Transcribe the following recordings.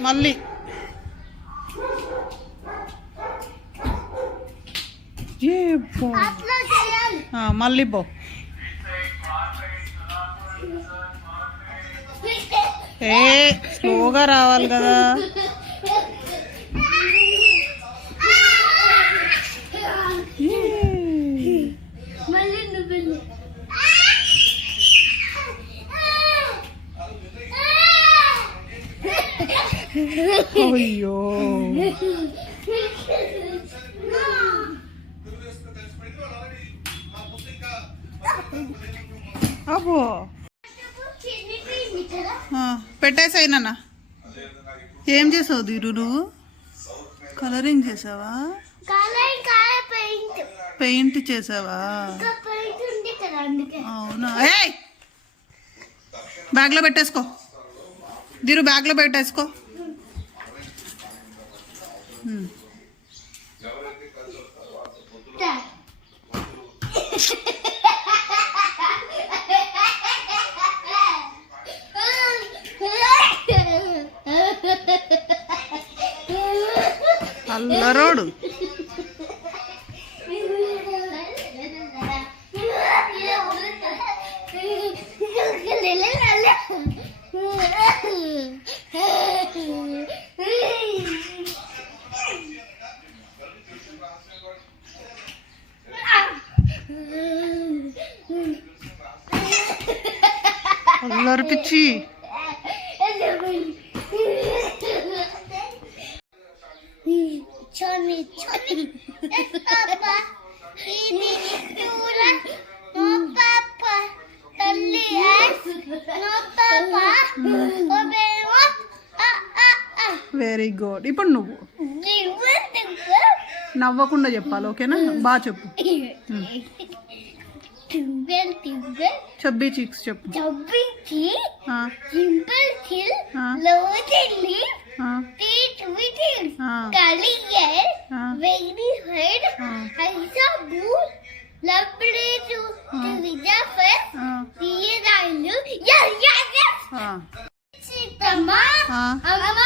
మళ్ళీ. బా. మళ్ళీ పో ఏ స్లోగా రావాలి కదా ఏ. మళ్ళీ నువ్వు వెళ్ళు. అయ్యో అబ్బో పెట్టేసాయినా ఏం చేసావు దీరు నువ్వు? కలరింగ్ చేసావా? పెయింట్ చేసావా? అవునా? ఏయ్! బ్యాగ్లో పెట్టేసుకో. దీరు బ్యాగ్లో పెట్టేసుకో. Allarodu. Ah ah. Very good ఇప్పుడు నువ్వు. నవ్వకుండా చెప్పాలి ఓకేనా? బాగా చెప్పు. ट्यूबेल ट्यूबेल छब्बी चीक्स चप्पू छब्बी थी हाँ। सिंपल थी हाँ। लोटे ली हाँ। टीट विटिल हाँ। काली ये हाँ। वेगनी हेड हाँ। ऐसा बूल लपड़े जो विजा फर दिए दाइलू या या या। हाँ। सीतमा हाँ। अम्मा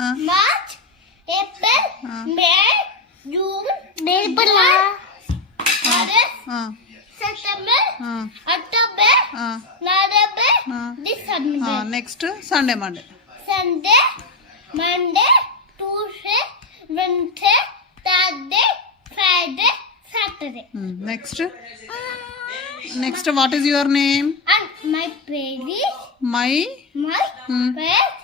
March, April, May, June, July, August, September, October, November, December. Next, Sunday, Monday. Sunday, Monday, Tuesday, Wednesday, Thursday, Friday, Saturday. Hmm. Next. Uh, Next, what is your name? My baby. My? My? Hmm.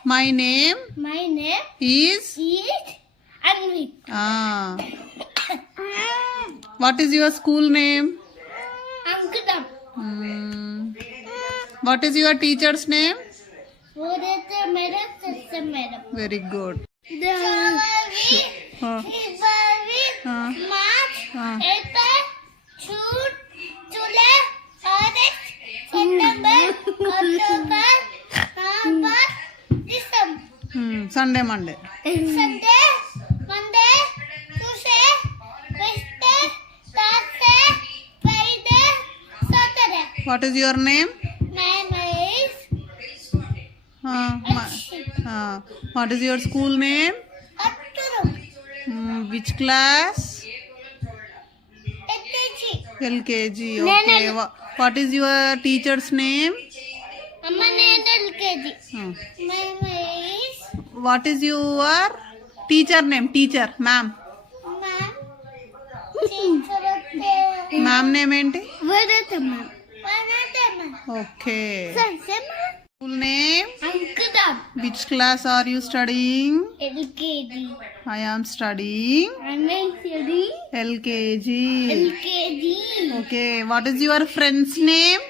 My name? My name? is eat and. Ah. what is your school name? Ankutam. Hmm. What is your teacher's name? Very good. The uh. Uh. Uh. September, October, Sunday Monday Sunday, Monday, Tuesday, Wednesday, Thursday, Friday, Saturday. What is your name My name is what is your school name Atturu. Which class Ettachi. LKG నేను- okay what is your teachers name Amma name LKG. What is your teacher name teacher ma'am ma'am name ఏంటి? Okay school name which class are you studying I am studying LKG. Okay what is your friends name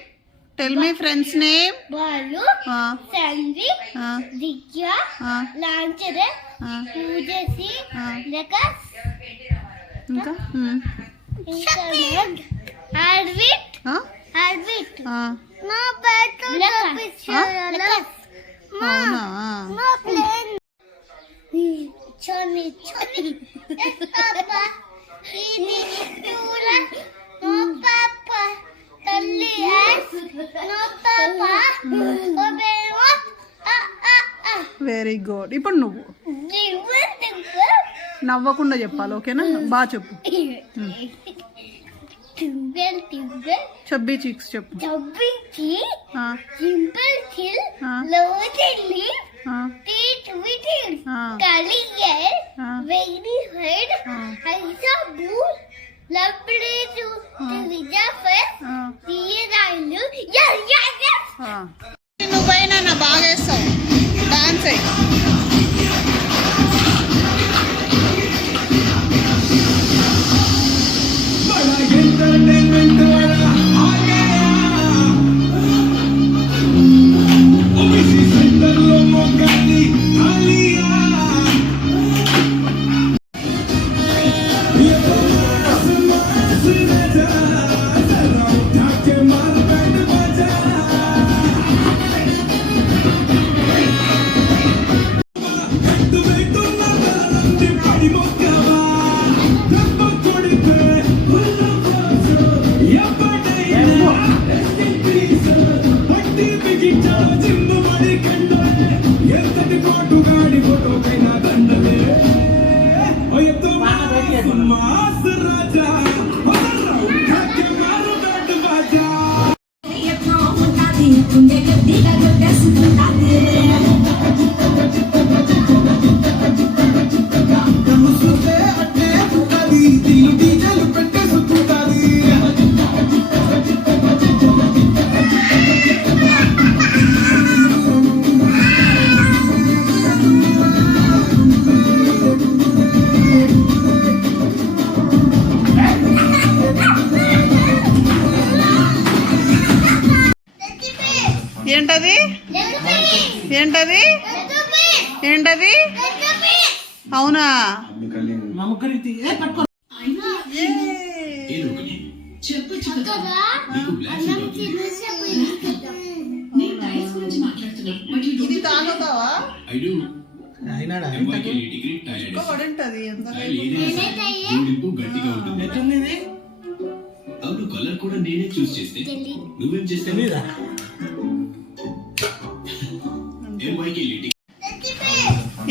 Okay, what is your friend's name? Tell me friend's name. Balu, Uh, Sanvi, uh, Dikya, uh, Lanchara, uh. Pujasi, Ah. Lakas, ఇంకా Hmm. Arvit, Huh? Arvit. Ah, No better Lakas. అవునా No very good. ఇప్పుడు నువ్వు. నవ్వకుండా చెప్పాలి ఓకేనా? బాగా చెప్పు. చెప్పు. చెప్పు చెప్పు చెప్పు Assim, tu me acredita que eu peço tanta ఏంటది? ఏంటది? ఏంటది? అవునా? ఇది తాగుతావా? పడింటది? అవును కలర్ కూడా నేనే చూస్ చేస్తే. నువ్వేం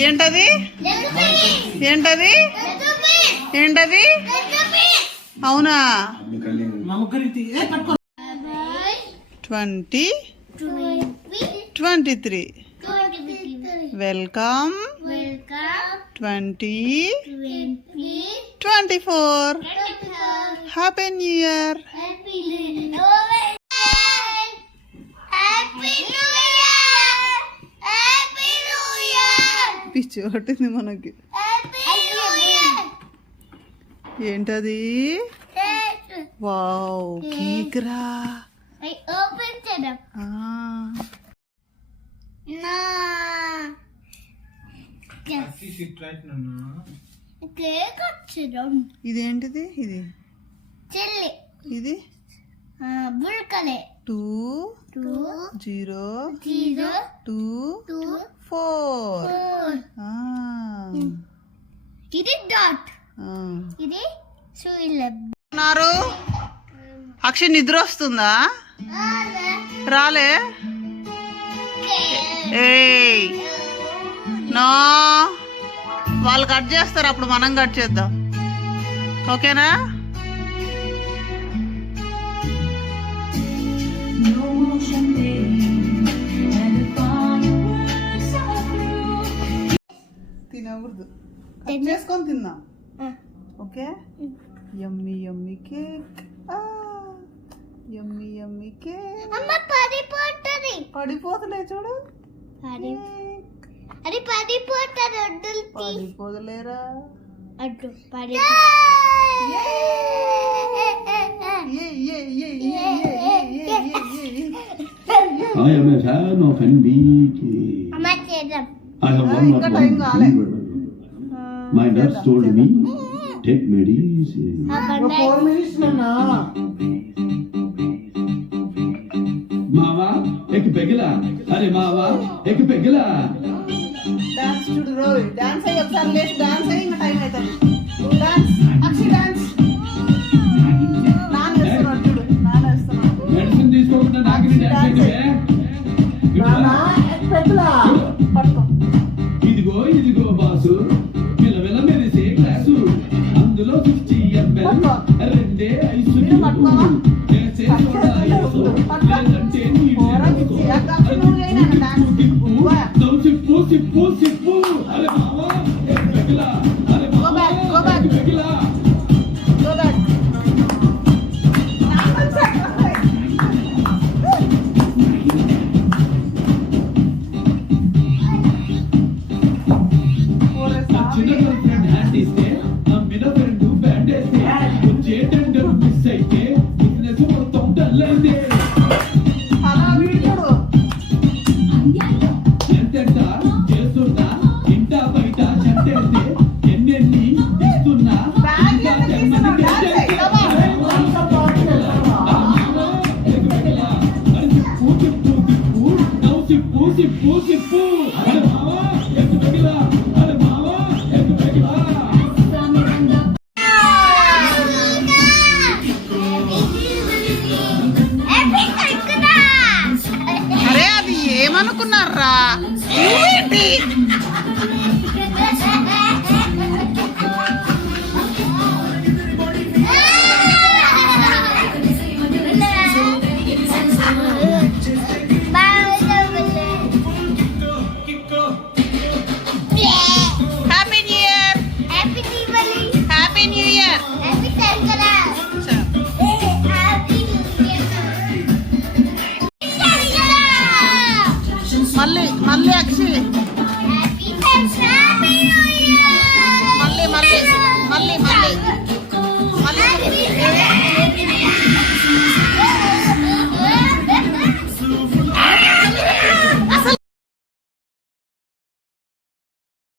ఏంటది? ఏంటది? ఏంటది? అవునా? Twenty twenty three welcome twenty twenty four. Happy new year. పట్టింది మనకి! ఏంటది? వావ్ కేక్ రా ఇదేంటిది? ఇది. చెల్లి ఇది? బుల్కలే two two zero zero two two four. ఇది డాట్. ఇది ఉన్నారు. అక్షయ్ నిద్ర వస్తుందా? రాలే. ఏయ్. నో. వాళ్ళు కట్ చేస్తారు అప్పుడు మనం కట్ చేద్దాం. ఓకేనా? తినకూడదు. కట్ చేసుకొని తిందాం okay yummy yummy cake yummy yummy cake అమ్మ పడిపోతుంది పడిపోతులే చూడు అది పడిపోతుంది అడ్డులు పడిపోదులేరా అడ్డు పడి I am a fan of I have one more one. My nurse told me, take medicine. మావా ఎక్ పెగిలా అరే మావా ఎక్ పెగిలా డాన్స్ చూడు రోజు. డాన్స్ అయ్యి ఒకసారి లేచి డాన్స్ ఇదిగో ఇదిగో బాసు. కిప్పు అరే అది ఏమనుకున్నారా? ఏంటి?